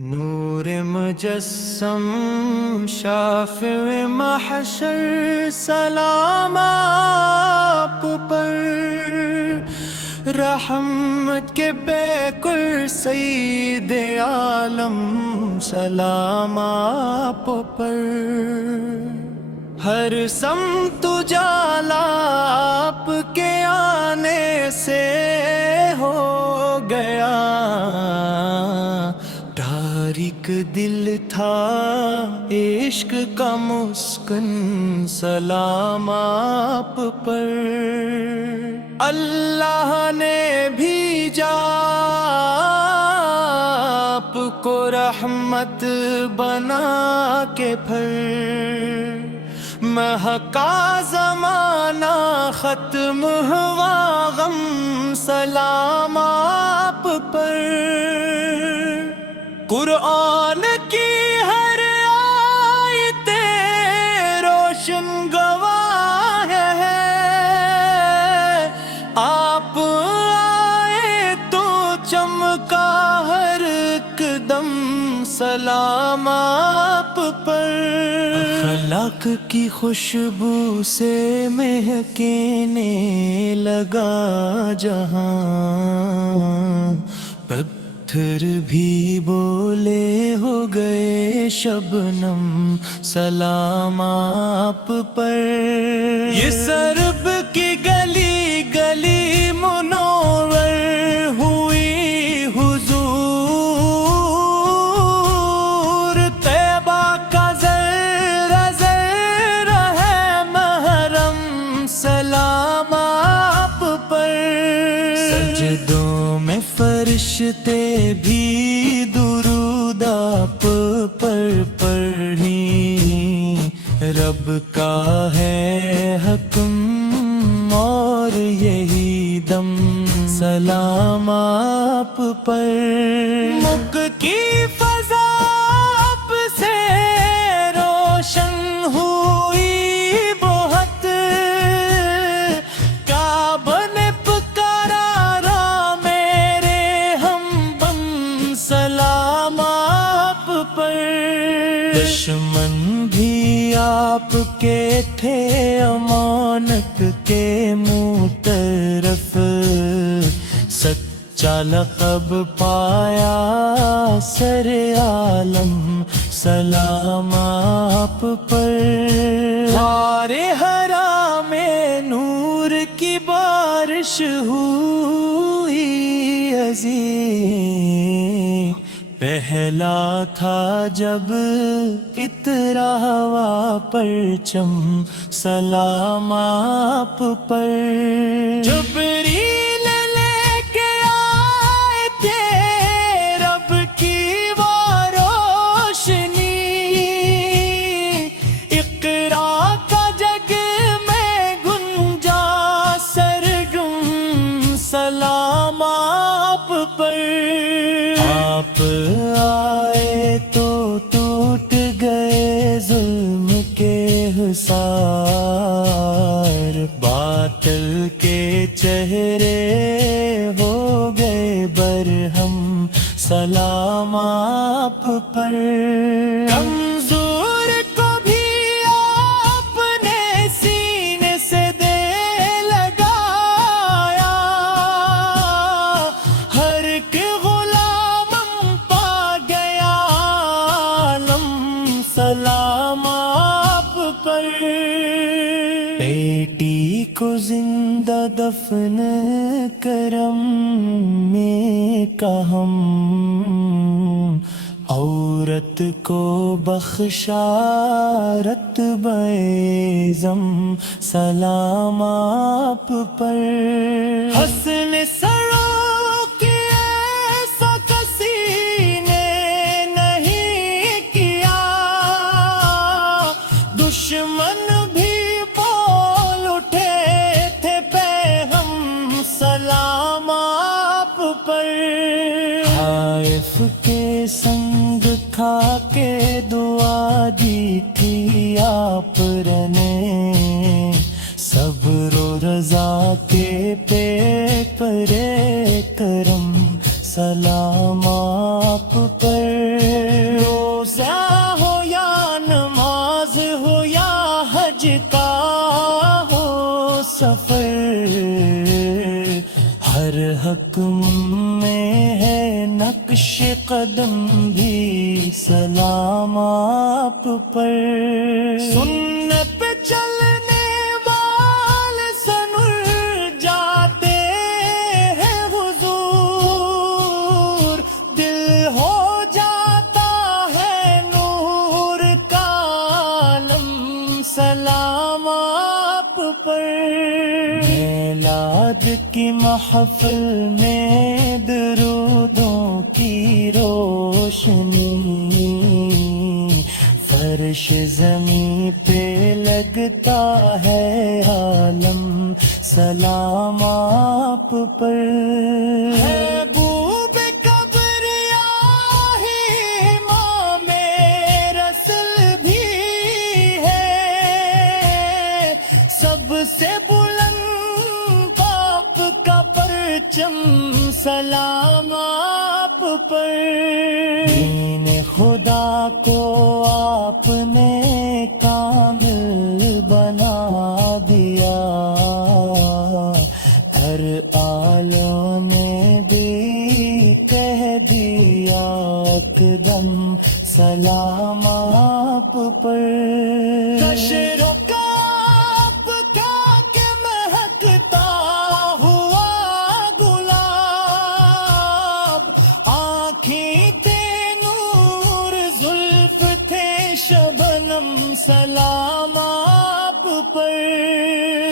نور مجسم شافع محشر سلام آپ پر، رحمت کے بے کل سید عالم سلام آپ پر، ہر سمت اجالا آپ کے آنے سے ہو گیا، تاریک دل تھا عشق کا مسکن سلام آپ پر، اللہ نے بھیجا آپ کو رحمت بنا کے پھر، مہکا زمانہ ختم ہوا غم سلام آپ پر، قرآن کی ہر آیت روشن گواہ ہے، آپ آئے تو چمکا ہر ایک دم سلام آپ پر، خلاق کی خوشبو سے مہکنے لگا جہاں، پتھر بھی بولے ہو گئے شبنم سلام آپ پر، یہ سرب کی گلی گلی منور ہوئی حضور، طیبہ کا ذرہ ذرہ ہے محرم سلام آپ پر، سجدوں میں فرشتے بھی درود آپ پر پڑھیں، رب کا ہے حکم اور یہی دم سلام آپ پر، مکھ کی فضا آپ سے روشن ہوئی بہت، کعبہ نے پکارا سلام آپ پر، دشمن بھی آپ کے تھے امانت کے منہ طرف، سچا لقب پایا سر عالم سلام آپ پر، غار حرا میں نور کی بارش ہوئی عظیم، پہلا تھا جب اترا ہوا پرچم سلام آپ پر، جبریل لے کے آئے تھے رب کی وہ روشنی، اقرا کا جگ میں گنجا سرگم سلام آپ پر، آپ آئے تو ٹوٹ گئے ظلم کے حصار، باطل کے چہرے ہو گئے برہم سلام آپ پر، کمزور کو بھی آپ نے سینے سے دے لگایا، ہر ایک سلام آپ پر، بیٹی کو زندہ دفن کرم میں کہم، عورت کو بخشا رتبہ اعظم سلام آپ پر، حسن سلوک ایسا کسی نے دشمن بھی بول اٹھے تھے پہ ہم سلام آپ پر، حائف کے سنگ کھا کے دعا دی تھی آپ نے، صبر و رضا کے پیٹ پر کرم سلام آپ پر، قدم بھی سلام آپ پر، سنت پہ چلنے والے سنور جاتے ہیں حضور، دل ہو جاتا ہے نور کا عالم سلام آپ پر، میلاد کی محفل میں درودوں کی روشنی، فرش زمین پہ لگتا ہے عالم سلام آپ پر، ہے بوب کبریاہی امام رسل بھی ہے، سب سے بلند باپ کا پرچم سلام آپ پر، دین خدا کو آپ نے کامل بنا دیا، ہر عالم نے بھی کہہ دیا اقدم سلام آپ پر، کشروں کا آپ کھا کے مہکتا ہوا گلاب، آنکھیں تھے نور زلف تھے شبنم سلام آپ پر،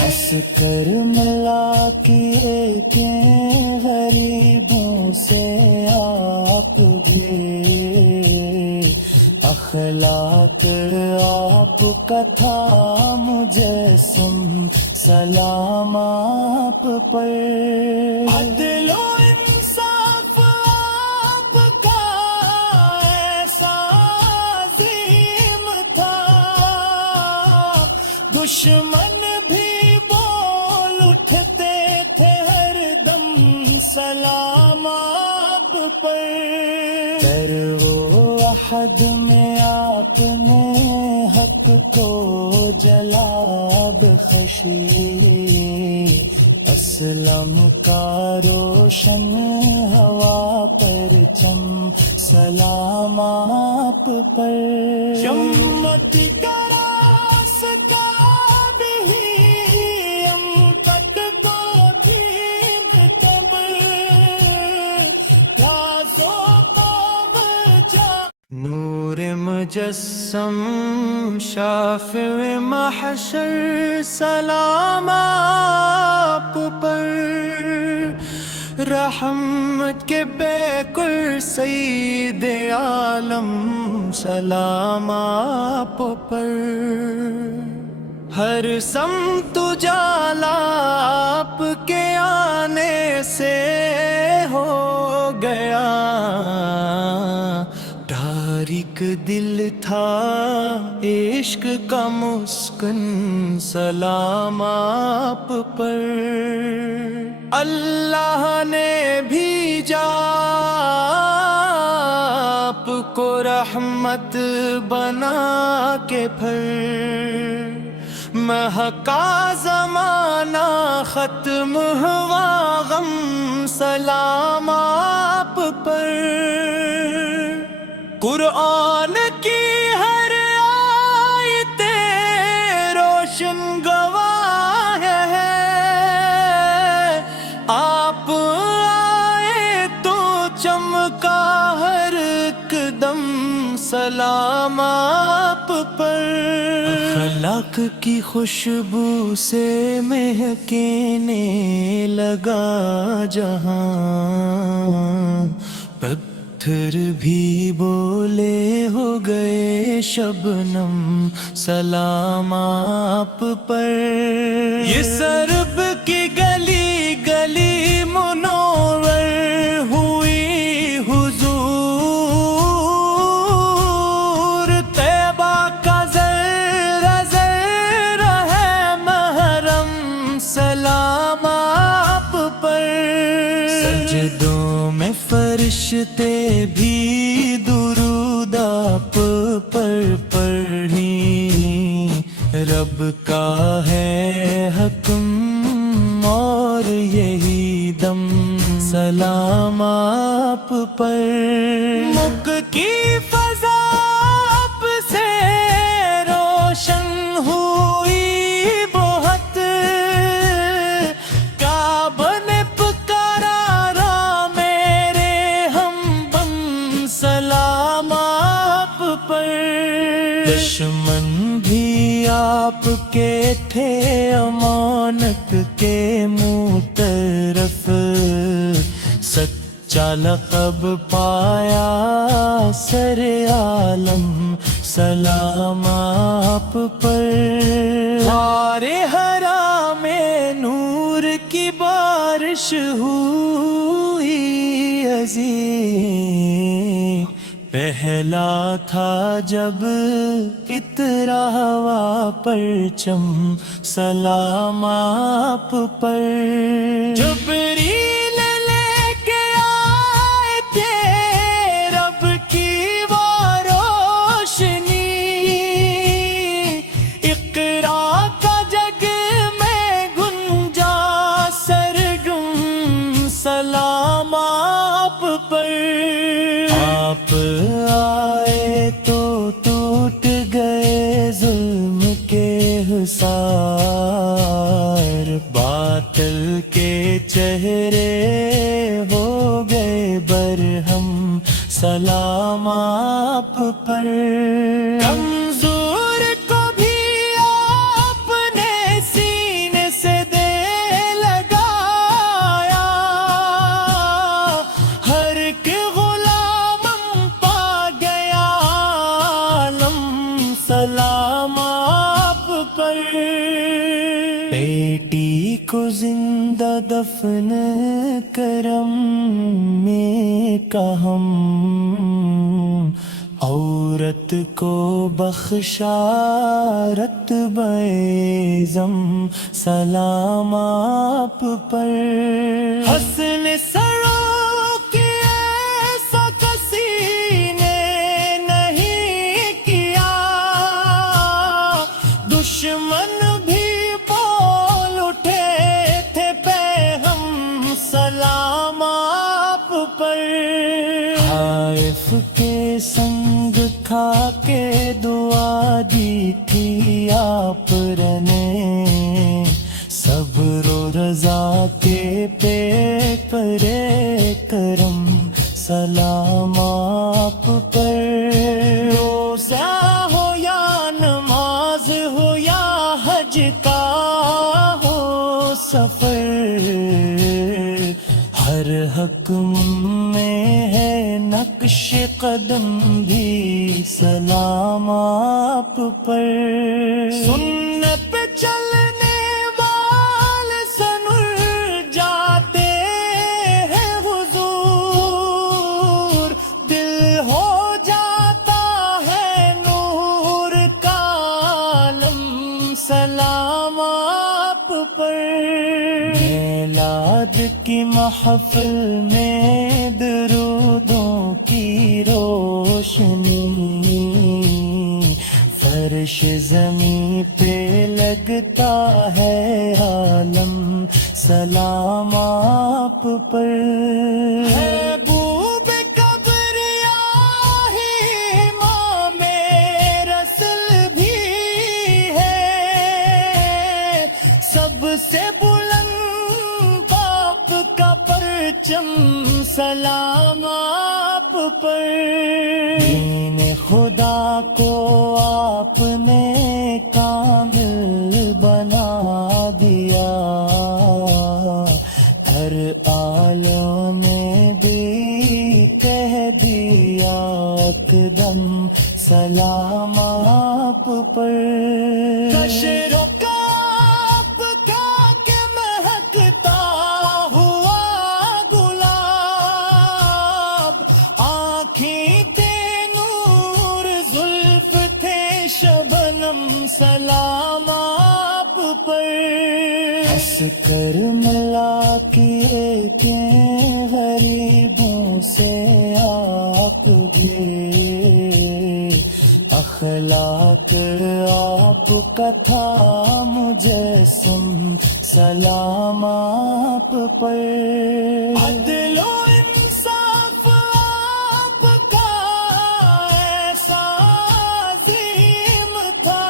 ہنس کر ملا کیے کہ غریبوں سے آپ بھی، اخلاق آپ کا تھا مجسم سلام آپ پر، عدل و انصاف آپ کا ایسا عظیم تھا، دشمن بھی بول اٹھتے تھے ہر دم سلام آپ پر، در وہ احد میں آپ نے حق کو جلا بخشی، اسلم کا روشن ہوا پرچم سلام آپ پر، جمت کا راستہ بھی ہم تک کو بھی تب رازوں کو جا، نور مجسم شافع محشر سلام آپ پر، رحمت کے بے کل سید عالم سلام آپ پر، ہر سمت اجالا آپ کے آنے سے ہو گیا، تاریک دل تھا عشق کا مسکن سلام آپ پر، اللہ نے بھیجا آپ کو رحمت بنا کے پھر، مہکا زمانہ ختم ہوا غم سلام آپ پر، قرآن کی ہر آیت روشن گواہ ہے، آپ آئے تو چمکا ہر ایک دم سلام آپ پر، اخلاق کی خوشبو سے مہکنے لگا جہاں، پتھر بھی بولے ہو گئے شبنم سلام آپ پر، یہ سرب کی گلی گلی منور ہوئی حضور، طیبہ کا ذرہ ذرہ ہے محرم سلام آپ پر، سجدوں میں فرشتے بھی درود آپ پر پڑھیں، رب کا ہے حکم اور یہی دم سلام آپ پر، سلام آپ پر. دشمن بھی آپ کے تھے امانت کے منہ طرف, سچا لقب پایا سر عالم سلام آپ پر. غار حرا میں نور کی بارش ہوئی عظیم, پہلا تھا جب اترا ہوا پرچم سلام آپ پر. جبریل لے کے آئے تھے رب کی وہ روشنی, اقرا کا جگ میں گنجا سرگم سلام آپ پر. آپ آئے تو ٹوٹ گئے ظلم کے حصار, باطل کے چہرے ہو گئے برہم سلام آپ پر. کمزور کو بھی آپ نے سینے سے دے لگایا, ہر ایک غلام پا گیا عالم سلام آپ پر. بیٹی کو زندہ دفن کرم میں کہم, عورت کو بخشا رتبہ اعظم سلام آپ پر. حسن سروں کی ایسا کسی نے نہیں کیا, دشمن بھی بول اٹھے تھے پہ ہم سلام آپ پر. حائف کے سنگ کھا کے دعا دی تھی آپ نے, صبر و رضا کے پیٹ پر کرم سلام آپ پر. روزہ ہو یا نماز ہو یا حج کا ہو سفر, ہر حکم میں ہے نقش قدم بھی سلام آپ پر. سنت پہ چلنے والے سنر جاتے ہیں حضور, دل ہو جاتا ہے نور کا عالم سلام آپ پر. میلاد کی محفل میں درودوں کی روشنی, فرش زمین پہ لگتا ہے عالم سلام آپ پر. محبوب کبریائی امام رسل بھی ہے, سب سے بلند باپ کا پرچم سلام آپ پر. دین خدا کو آپ نے کامل بنا دیا, ہر عالم نے بھی کہہ دیا اقدم سلام آپ پر. کشروں کا آپ کھا کے مہکتا ہوا گلاب, آنکھیں تھے نور زلف تھے شبنم سلام آپ پر. ہنس کر ملا کے غریبوں سے آپ بھی, اخلاق آپ کا تھا مجسم سلام آپ پر. عدل و انصاف آپ کا ایسا عظیم تھا,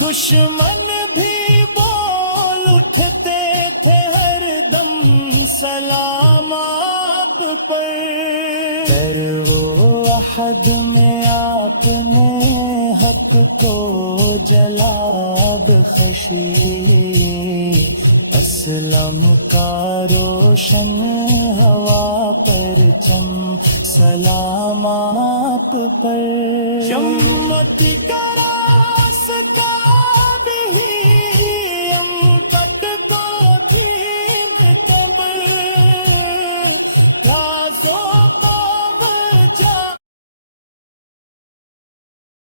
دشمن بھی بول اٹھتے تھے ہر دم سلام آپ پر. حد میں آپ نے حق کو جلا بخشی، اسلم کا روشن ہوا پر چم سلام آپ پر، امت کا